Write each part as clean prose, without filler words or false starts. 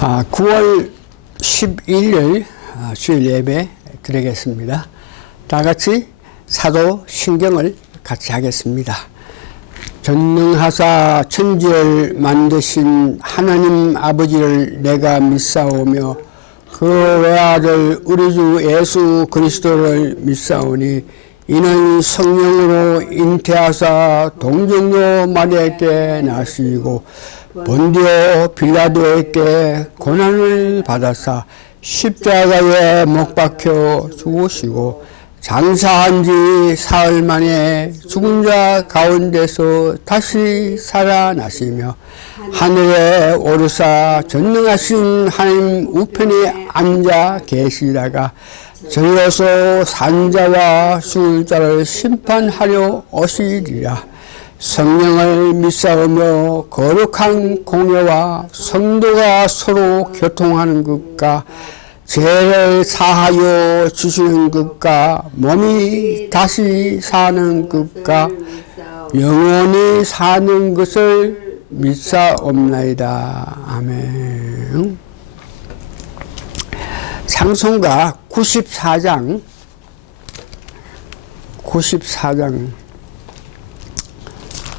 9월 11일 주일 예배 드리겠습니다. 다 같이 사도신경을 같이 하겠습니다. 전능하사 천지를 만드신 하나님 아버지를 내가 믿사오며 그 외아들 우리 주 예수 그리스도를 믿사오니 이는 성령으로 잉태하사 동정녀 마리아에게 나시고 본디오 빌라도에게 고난을 받아사 십자가에 못 박혀 죽으시고 장사한 지 사흘 만에 죽은 자 가운데서 다시 살아나시며 하늘에 오르사 전능하신 하나님 우편에 앉아 계시다가 절로서 산자와 죽을 자를 심판하려 오시리라. 성령을 믿사오며 거룩한 공예와 성도가 서로 교통하는 것과 죄를 사하여 주시는 것과 몸이 다시 사는 것과 영원히 사는 것을 믿사옵나이다. 아멘. 찬송가 94장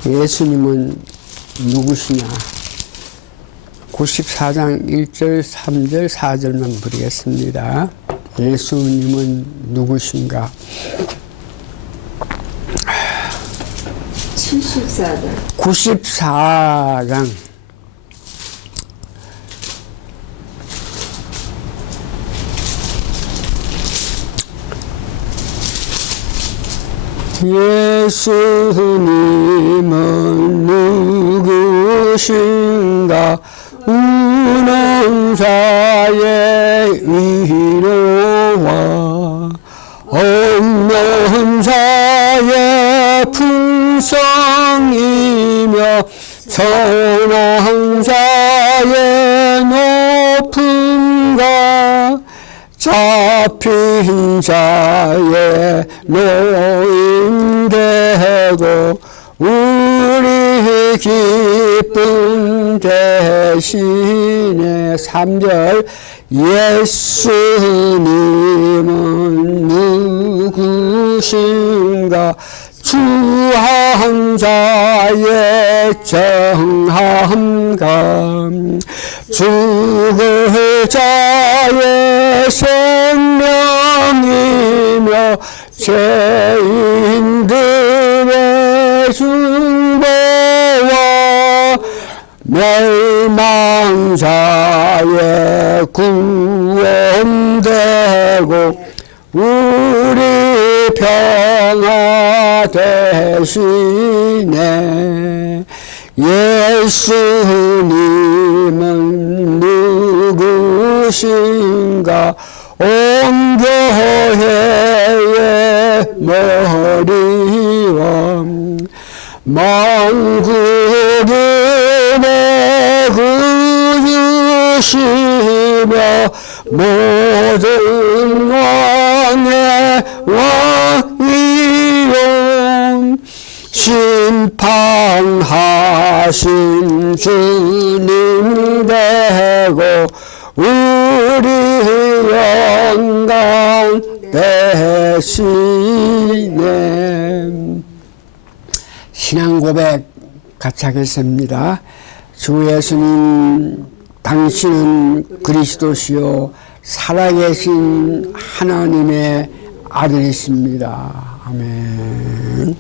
예수님은 누구시냐? 94장 1절, 3절, 4절만 부르겠습니다. 예수님은 누구신가? 94장 예수님은 누구신가? 운명자의 위로와 없는 자의 풍성이며 선한 자의 높음과 잡힌 자의 노임되고 우리 기쁨 대신에 3절 예수님은 누구신가? 주한 자의 정함감 죽을 자의 생명이며 죄인들의 중보와 멸망자의 구원되고 우리 평화 대신에 예수님은 누구신가? 온 교회의 머리와 만국인의 구주시며 모든 왕의 왕이요 심판하신 주님 되고 우리 영광 대신에 신앙 고백 같이 하겠습니다. 주 예수님, 당신은 그리스도시요 살아계신 하나님의 아들이십니다. 아멘.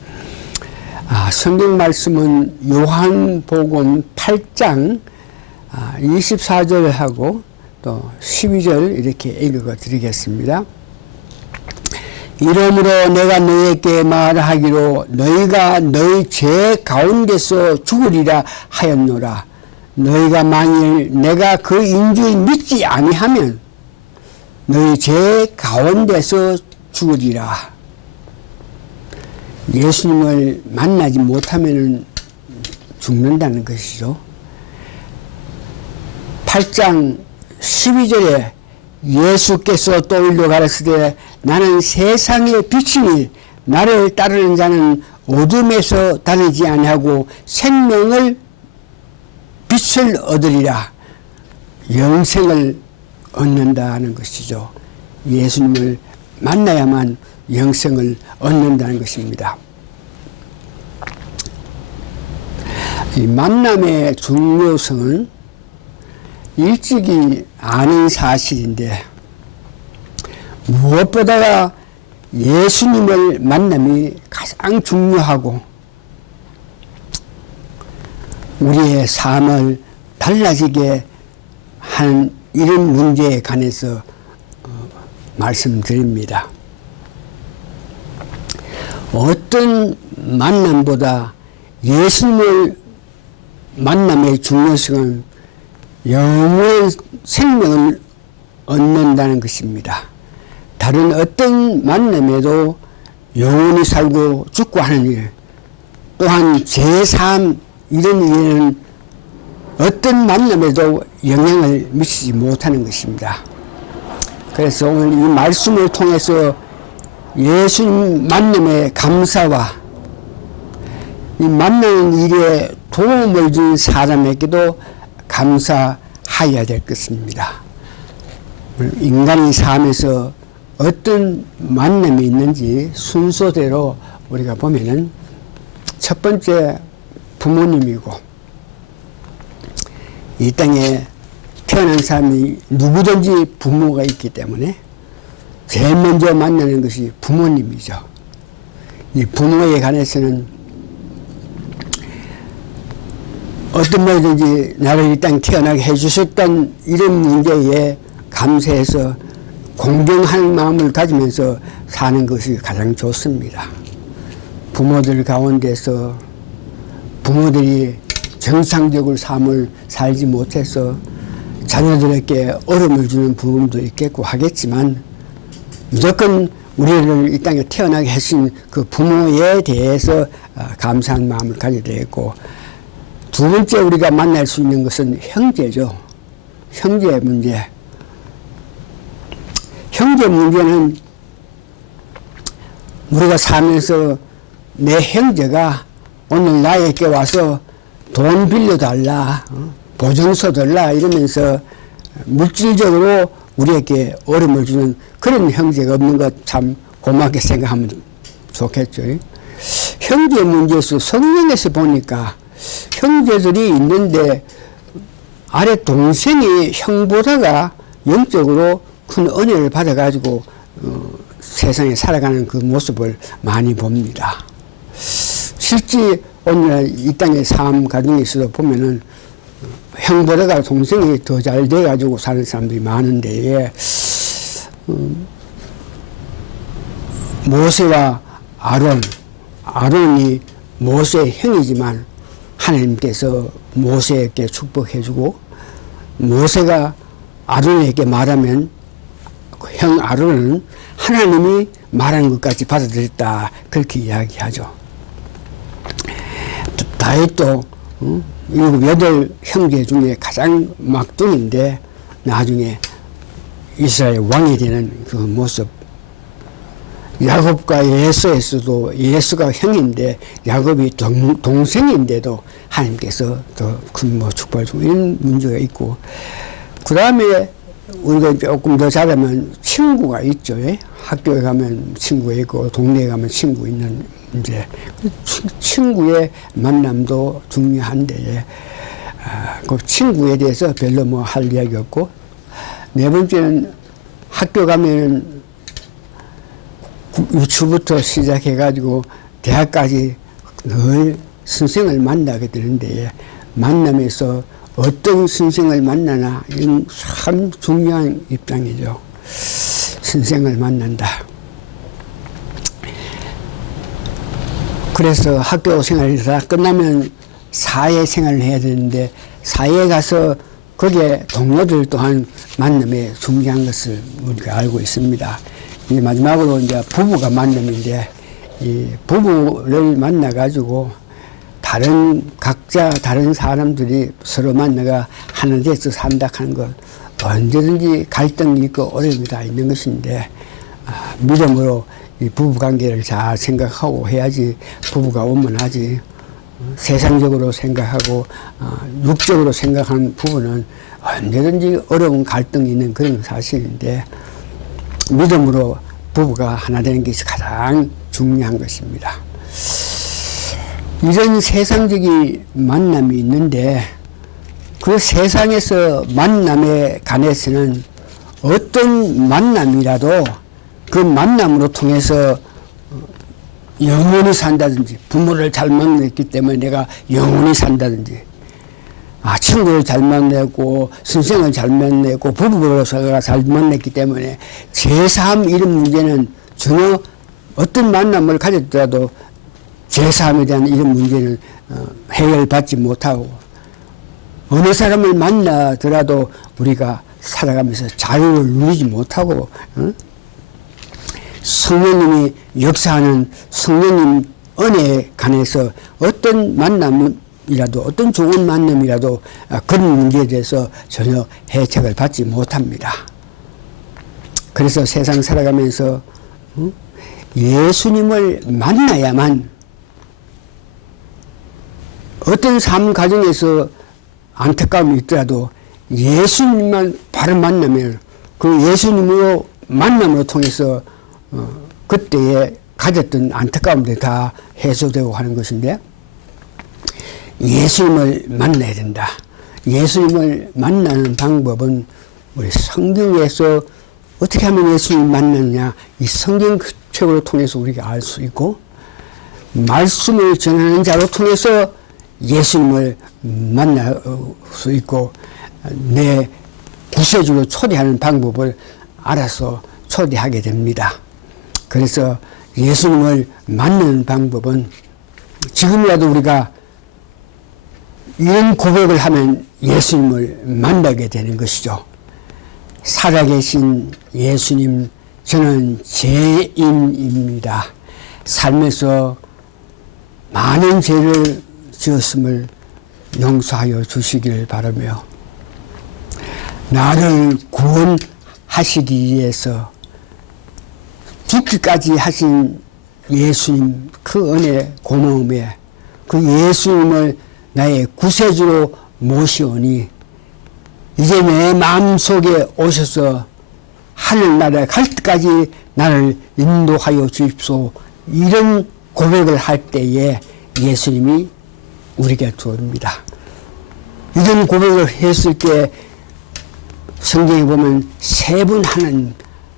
성경 말씀은 요한복음 8장 24절하고 또 12절 이렇게 읽어 드리겠습니다. 이러므로 내가 너희에게 말하기로 너희가 너희 죄 가운데서 죽으리라 하였노라. 너희가 만일 내가 그 인줄 믿지 아니하면 너희 죄 가운데서 죽으리라. 예수님을 만나지 못하면 죽는다는 것이죠. 8장 12절에 예수께서 또 일러 가라사대 나는 세상의 빛이니 나를 따르는 자는 어둠에서 다니지 아니하고 생명을 빛을 얻으리라. 영생을 얻는다는 것이죠. 예수님을 만나야만 영생을 얻는다는 것입니다. 이 만남의 중요성은 일찍이 아는 사실인데 무엇보다가 예수님을 만남이 가장 중요하고 우리의 삶을 달라지게 하는 이런 문제에 관해서 말씀드립니다. 어떤 만남보다 예수님을 만남의 중요성은 영원한 생명을 얻는다는 것입니다. 다른 어떤 만남에도 영원히 살고 죽고 하는 일, 또한 제3 이런 일에는 어떤 만남에도 영향을 미치지 못하는 것입니다. 그래서 오늘 이 말씀을 통해서 예수님 만남의 감사와 이 만나는 일에 도움을 준 사람에게도 감사하여야 될 것입니다. 인간의 삶에서 어떤 만남이 있는지 순서대로 우리가 보면은 첫 번째 부모님이고, 이 땅에 태어난 사람이 누구든지 부모가 있기 때문에 제일 먼저 만나는 것이 부모님이죠. 이 부모에 관해서는 어떤 분이든지 나를 이 땅에 태어나게 해주셨던 이런 문제에 감사해서 공경하는 마음을 가지면서 사는 것이 가장 좋습니다. 부모들 가운데서 부모들이 정상적으로 삶을 살지 못해서 자녀들에게 어려움을 주는 부모도 있겠고 하겠지만 무조건 우리를 이 땅에 태어나게 하신 그 부모에 대해서 감사한 마음을 가져야 되겠고, 두 번째 우리가 만날 수 있는 것은 형제죠. 형제 문제. 형제 문제는 우리가 살면서 내 형제가 오늘 나에게 와서 돈 빌려달라, 보증서 달라 이러면서 물질적으로 우리에게 어려움을 주는 그런 형제가 없는 것 참 고맙게 생각하면 좋겠죠. 형제 문제에서 성경에서 보니까 형제들이 있는데 아래 동생이 형보다가 영적으로 큰 은혜를 받아가지고 세상에 살아가는 그 모습을 많이 봅니다. 실제 오늘날 이 땅의 삶 가정에서도 보면은 형보다가 동생이 더 잘 돼가지고 사는 사람들이 많은데, 모세와 아론이 모세의 형이지만 하나님께서 모세에게 축복해주고, 모세가 아론에게 말하면 형 아론은 하나님이 말하는 것까지 받아들였다, 그렇게 이야기하죠. 다윗도 7, 8 형제 중에 가장 막둥인데 나중에 이스라엘 왕이 되는 그 모습. 야곱과 예수에서도 예수가 형인데 야곱이 동생인데도 하나님께서 더 큰 축복을 주고 이런 문제가 있고, 그 다음에 우리가 조금 더 잘하면 친구가 있죠. 학교에 가면 친구가 있고 동네에 가면 친구 있는 문제. 친구의 만남도 중요한데 그 친구에 대해서 별로 뭐 할 이야기 없고, 네 번째는 학교 가면 유치부터 시작해가지고 대학까지 늘 선생을 만나게 되는데 만남에서 어떤 선생을 만나나 이건 참 중요한 입장이죠. 선생을 만난다. 그래서 학교 생활이 다 끝나면 사회생활을 해야 되는데 사회에 가서 거기에 동료들 또한 만남에 중요한 것을 우리가 알고 있습니다. 이제 마지막으로 이제 부부가 만남인데, 이 부부를 만나가지고 각자 다른 사람들이 서로 만나가 하나 돼서 산다 하는 것, 언제든지 갈등이 있고 어려움이 다 있는 것인데, 믿음으로 이 부부 관계를 잘 생각하고 해야지 부부가 원만하지. 세상적으로 생각하고 육적으로 생각하는 부부는 언제든지 어려운 갈등이 있는 그런 사실인데 믿음으로 부부가 하나 되는 것이 가장 중요한 것입니다. 이런 세상적인 만남이 있는데 그 세상에서 만남에 관해서는 어떤 만남이라도 그 만남으로 통해서 영원히 산다든지 부모를 잘 만났기 때문에 내가 영원히 산다든지 친구를 잘 만나고 선생을 잘 만나고 부부로서가 잘 만났기 때문에 제3 이런 문제는 전혀 어떤 만남을 가졌더라도 제3에 대한 이런 문제는 해결받지 못하고 어느 사람을 만나더라도 우리가 살아가면서 자유를 누리지 못하고 성령님이 역사하는 성령님 은혜에 관해서 어떤 만남이라도 어떤 좋은 만남이라도 그런 문제에 대해서 전혀 해책을 받지 못합니다. 그래서 세상 살아가면서 예수님을 만나야만 어떤 삶 과정에서 안타까움이 있더라도 예수님만 바로 만나면 그 예수님으로 만남으로 통해서 그때에 가졌던 안타까움들이 다 해소되고 하는 것인데 예수님을 만나야 된다. 예수님을 만나는 방법은 우리 성경에서 어떻게 하면 예수님을 만나느냐 이 성경책으로 통해서 우리가 알 수 있고 말씀을 전하는 자로 통해서 예수님을 만날 수 있고 내 구세주로 초대하는 방법을 알아서 초대하게 됩니다. 그래서 예수님을 만나는 방법은 지금이라도 우리가 이런 고백을 하면 예수님을 만나게 되는 것이죠. 살아계신 예수님, 저는 죄인입니다. 삶에서 많은 죄를 지었음을 용서하여 주시길 바라며 나를 구원하시기 위해서 죽기까지 하신 예수님 그 은혜 고마움에 그 예수님을 나의 구세주로 모시오니 이제 내 마음속에 오셔서 하늘나라에 갈 때까지 나를 인도하여 주십시오. 이런 고백을 할 때에 예수님이 우리에게 들어옵니다. 이런 고백을 했을 때 성경에 보면 세 분 하나님,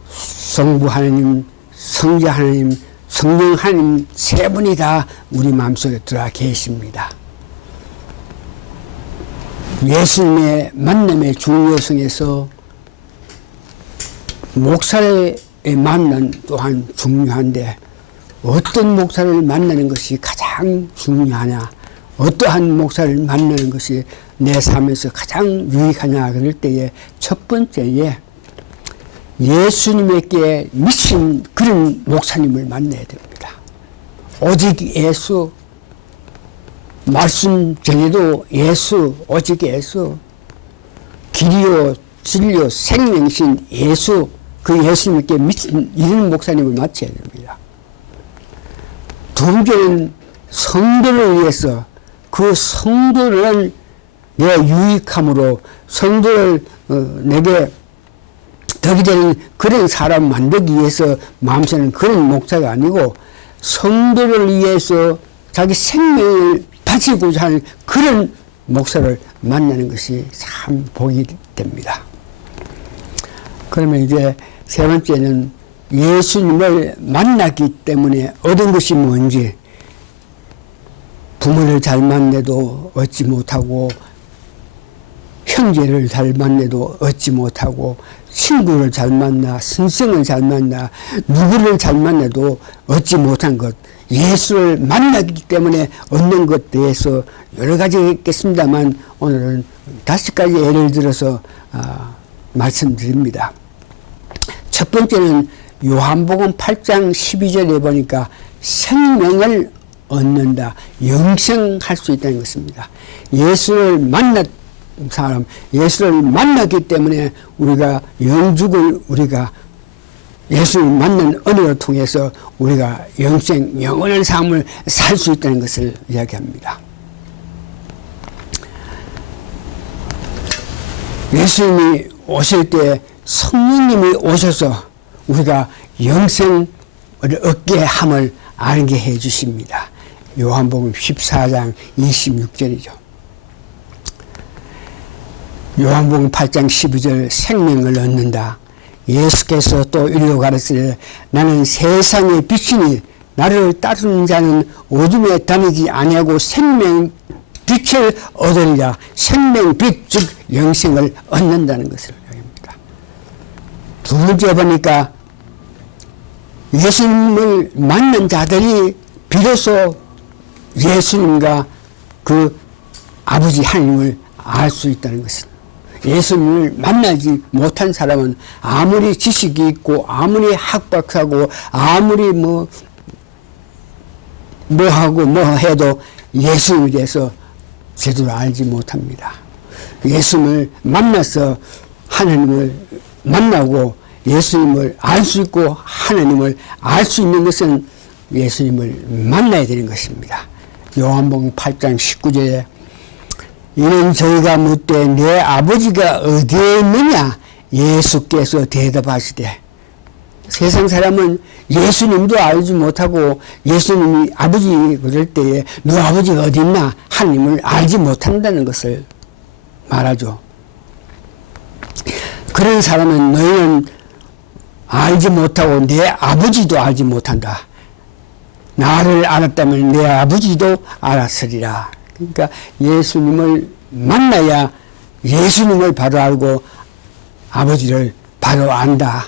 성부 하나님, 성자 하나님, 성령 하나님 세 분이 다 우리 마음속에 들어와 계십니다. 예수님의 만남의 중요성에서 목사의 만남 또한 중요한데 어떤 목사를 만나는 것이 가장 중요하냐, 어떠한 목사를 만나는 것이 내 삶에서 가장 유익하냐 그럴 때에 첫 번째에 예수님에게 미친 그런 목사님을 만나야 됩니다. 오직 예수, 말씀 전에도 예수, 오직 예수, 길이요 진리요 생명신 예수, 그 예수님께 미친 이런 목사님을 맡아야 됩니다. 두 번째는 성도를 위해서 그 성도를 내가 유익함으로 성도를 내게 덕이 되는 그런 사람 만들기 위해서 마음속에는 그런 목사가 아니고 성도를 위해서 자기 생명을 바치고자 하는 그런 목사를 만나는 것이 참 복이 됩니다. 그러면 이제 세 번째는 예수님을 만났기 때문에 얻은 것이 뭔지, 부모를 잘 만나도 얻지 못하고 형제를 잘 만나도 얻지 못하고 친구를 잘 만나, 선생을 잘 만나, 누구를 잘 만나도 얻지 못한 것, 예수를 만나기 때문에 얻는 것에 대해서 여러 가지 있겠습니다만 오늘은 5가지 예를 들어서 말씀드립니다. 첫 번째는 요한복음 8장 12절에 보니까 생명을 얻는다, 영생할 수 있다는 것입니다. 예수를 만났 사람, 예수를 만났기 때문에 우리가 영죽을 우리가 예수를 만난 은혜를 통해서 우리가 영생, 영원한 삶을 살 수 있다는 것을 이야기합니다. 예수님이 오실 때 성령님이 오셔서 우리가 영생을 얻게 함을 알게 해 주십니다. 요한복음 14장 26절이죠. 요한복음 8장 12절 생명을 얻는다. 예수께서 또 일러 가르치되 나는 세상의 빛이니 나를 따르는 자는 어둠에 다니지 아니하고 생명 빛을 얻으리라. 생명빛 즉 영생을 얻는다는 것을 이야기합니다. 두 번째 보니까 예수님을 만난 자들이 비로소 예수님과 그 아버지 하나님을 알 수 있다는 것입니다. 예수님을 만나지 못한 사람은 아무리 지식이 있고 아무리 학박하고 아무리 뭐하고 뭐 해도 예수님에 대해서 제대로 알지 못합니다. 예수님을 만나서 하나님을 만나고 예수님을 알 수 있고 하나님을 알 수 있는 것은 예수님을 만나야 되는 것입니다. 요한복음 8장 19절에 이는 저희가 묻되 내 아버지가 어디에 있느냐 예수께서 대답하시되 세상 사람은 예수님도 알지 못하고 예수님이 아버지 그럴 때에 너 아버지가 어디 있나 하나님을 알지 못한다는 것을 말하죠. 그런 사람은 너희는 알지 못하고 내 아버지도 알지 못한다. 나를 알았다면 내 아버지도 알았으리라. 그러니까 예수님을 만나야 예수님을 바로 알고 아버지를 바로 안다.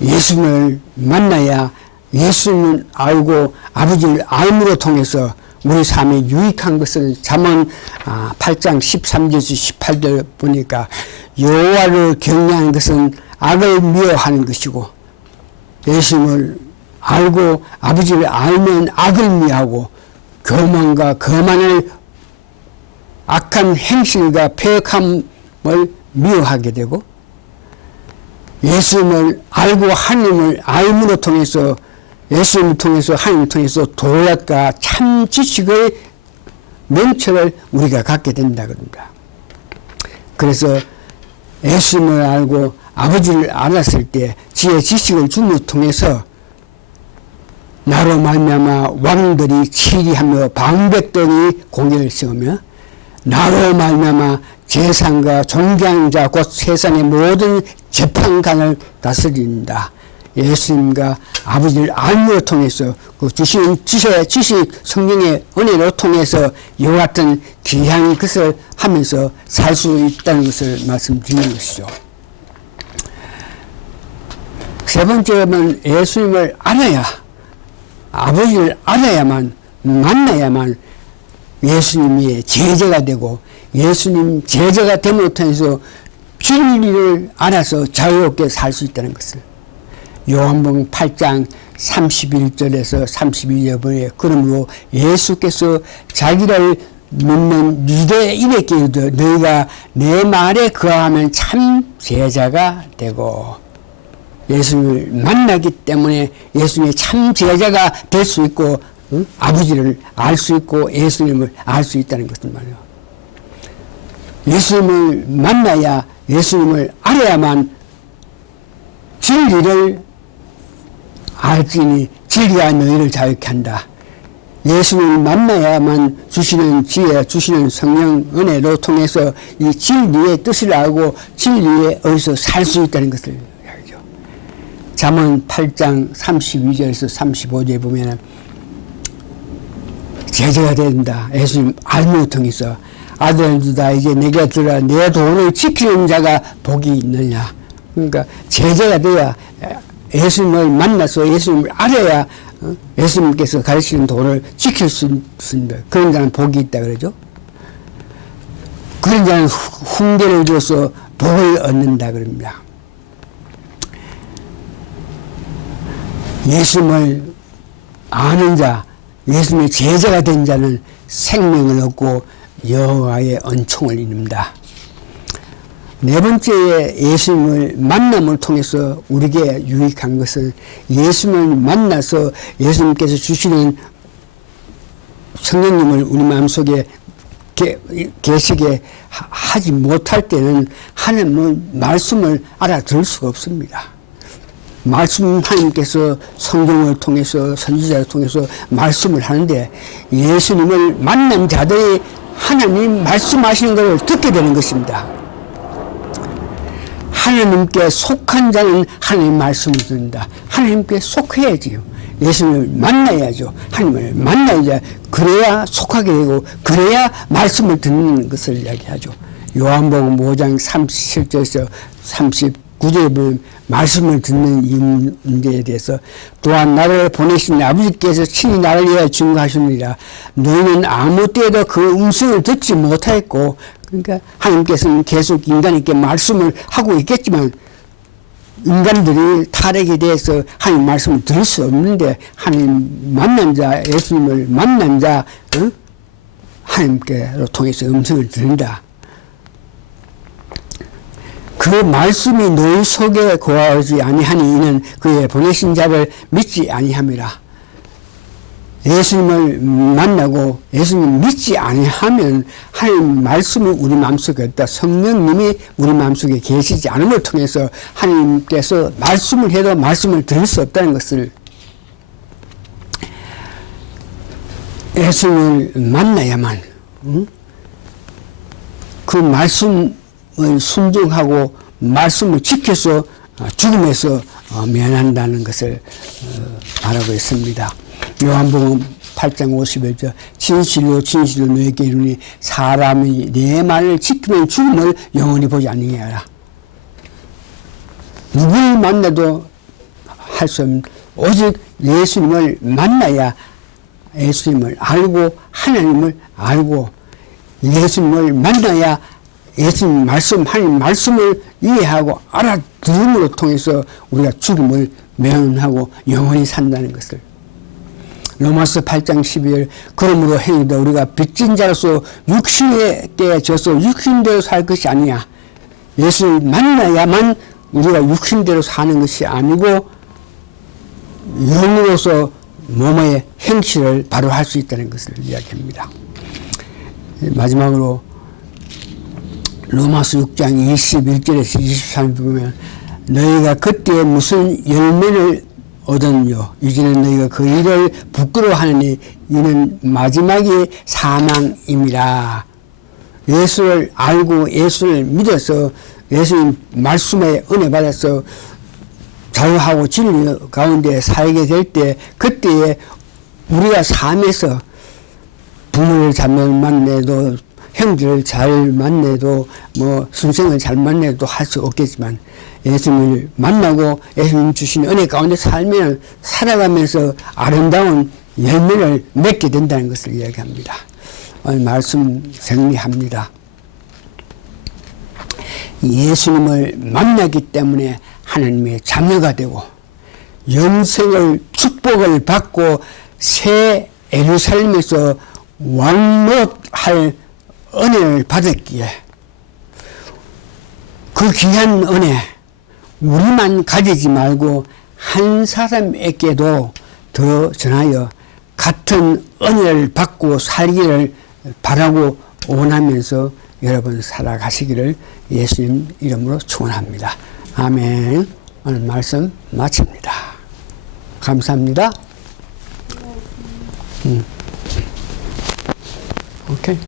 예수님을 만나야 예수님을 알고 아버지를 알므로 통해서 우리 삶에 유익한 것을 잠언 8장 13절에서 18절 보니까 여호와를 경외하는 것은 악을 미워하는 것이고 예수님을 알고 아버지를 알면 악을 미워하고 교만과 거만을 악한 행실과 폐역함을 미워하게 되고 예수님을 알고 하나님을 알므로 통해서 예수님을 통해서 하나님을 통해서 도약과 참 지식의 명철을 우리가 갖게 된다 그럽니다. 그래서 예수님을 알고 아버지를 알았을 때 지혜 지식을 줌을 통해서 나로 말미암아 왕들이 치리하며 방백들이 공의를 세우며 나로 말미암아 재상과 존귀한 자 곧 세상의 모든 재판관을 다스린다. 예수님과 아버지를 알므로 통해서 그 주신 지식 성령의 은혜로 통해서 이와 같은 귀한 것을 하면서 살 수 있다는 것을 말씀드리는 것이죠. 세 번째는 예수님을 알아야 아버지를 알아야만 만나야만 예수님의 제자가 되고 예수님 제자가 됨으로 통해서 진리를 알아서 자유롭게 살 수 있다는 것을 요한복음 8장 31절에서 32절 보에 그러므로 예수께서 자기를 믿는 유대인에게 이르되 너희가 내 말에 거하면 참 제자가 되고 예수님을 만나기 때문에 예수님의 참 제자가 될 수 있고 아버지를 알 수 있고 예수님을 알 수 있다는 것을 말이에요. 예수님을 만나야 예수님을 알아야만 진리를 알지니 진리가 너희를 자유케 한다. 예수님을 만나야만 주시는 지혜, 주시는 성령 은혜로 통해서 이 진리의 뜻을 알고 진리에 어디서 살 수 있다는 것을 이야기죠. 잠언 8장 32절에서 35절에 보면은 제자가 된다. 예수님 알므로 통해서 아들들아 이제 내게 들어라 내 도를 지키는 자가 복이 있느냐. 그러니까 제자가 돼야 예수님을 만나서 예수님을 알아야 예수님께서 가르치는 도를 지킬 수 있습니다. 그런 자는 복이 있다 그러죠. 그런 자는 훈계를 줘서 복을 얻는다 그럽니다. 예수님을 아는 자, 예수님의 제자가 된 자는 생명을 얻고 여호와의 은총을 입는다. 네 번째에 예수님을 만남을 통해서 우리에게 유익한 것은 예수님을 만나서 예수님께서 주시는 성령님을 우리 마음속에 계시게 하지 못할 때는 하나님의 말씀을 알아들을 수가 없습니다. 말씀 하나님께서 성경을 통해서 선지자를 통해서 말씀을 하는데 예수님을 만난 자들이 하나님 말씀하시는 것을 듣게 되는 것입니다. 하나님께 속한 자는 하나님 말씀을 듣는다. 하나님께 속해야지요. 예수님을 만나야죠. 하나님을 만나야 그래야 속하게 되고 그래야 말씀을 듣는 것을 이야기하죠. 요한복음 5장 37절에서 39절에 보면 말씀을 듣는 이 문제에 대해서 또한 나를 보내신 아버지께서 친히 나를 위하여 증거하시느니라. 너희는 아무 때에도 그 음성을 듣지 못하였고, 그러니까 하나님께서는 계속 인간에게 말씀을 하고 있겠지만 인간들이 타락에 대해서 하나님 말씀을 들을 수 없는데 하나님 만난 자, 예수님을 만난 자, 하나님께로 통해서 음성을 듣는다. 그 말씀이 너희 속에 거하지 아니하니 이는 그의 보내신 자를 믿지 아니함이라. 예수님을 만나고 예수님 믿지 아니하면 하나님 말씀이 우리 마음속에 있다. 성령님이 우리 마음속에 계시지 않은 걸 통해서 하나님께서 말씀을 해도 말씀을 들을 수 없다는 것을 예수님을 만나야만 그 말씀을 순종하고 말씀을 지켜서 죽음에서 면한다는 것을 말하고 있습니다. 요한복음 8장 51절 진실로 진실로 너에게 이르니 사람이 내 말을 지키면 죽음을 영원히 보지 아니하라. 누구를 만나도 할 수 없는 오직 예수님을 만나야 예수님을 알고 하나님을 알고 예수님을 만나야 예수님 말씀, 하나님 말씀을 이해하고 알아들음으로 통해서 우리가 죽음을 면하고 영원히 산다는 것을. 로마서 8장 12절 그러므로 행위다 우리가 빚진 자로서 육신에 져서 육신대로 살 것이 아니야. 예수를 만나야만 우리가 육신대로 사는 것이 아니고 영으로서 몸의 행실을 바로 할 수 있다는 것을 이야기합니다. 마지막으로 로마서 6장 21절에서 23절 보면 너희가 그때 무슨 열매를 얻었뇨. 이제는 너희가 그 일을 부끄러워하느니 이는 마지막이 사망임이라. 예수를 알고 예수를 믿어서 예수님 말씀에 은혜 받아서 자유하고 진리 가운데 살게 될 때 그때에 우리가 삶에서 부모를 잘못 만나도 형제를 잘 만나도 뭐 선생을 잘 만나도 할 수 없겠지만 예수님을 만나고 예수님 주신 은혜 가운데 살면 살아가면서 아름다운 열매를 맺게 된다는 것을 이야기합니다. 오늘 말씀 정리합니다. 예수님을 만나기 때문에 하나님의 자녀가 되고 영생을 축복을 받고 새 예루살렘에서 왕노릇할 은혜를 받았기에 그 귀한 은혜 우리만 가지지 말고 한 사람에게도 더 전하여 같은 은혜를 받고 살기를 바라고 원하면서 여러분 살아가시기를 예수님 이름으로 축원합니다. 아멘. 오늘 말씀 마칩니다. 감사합니다. 오케이.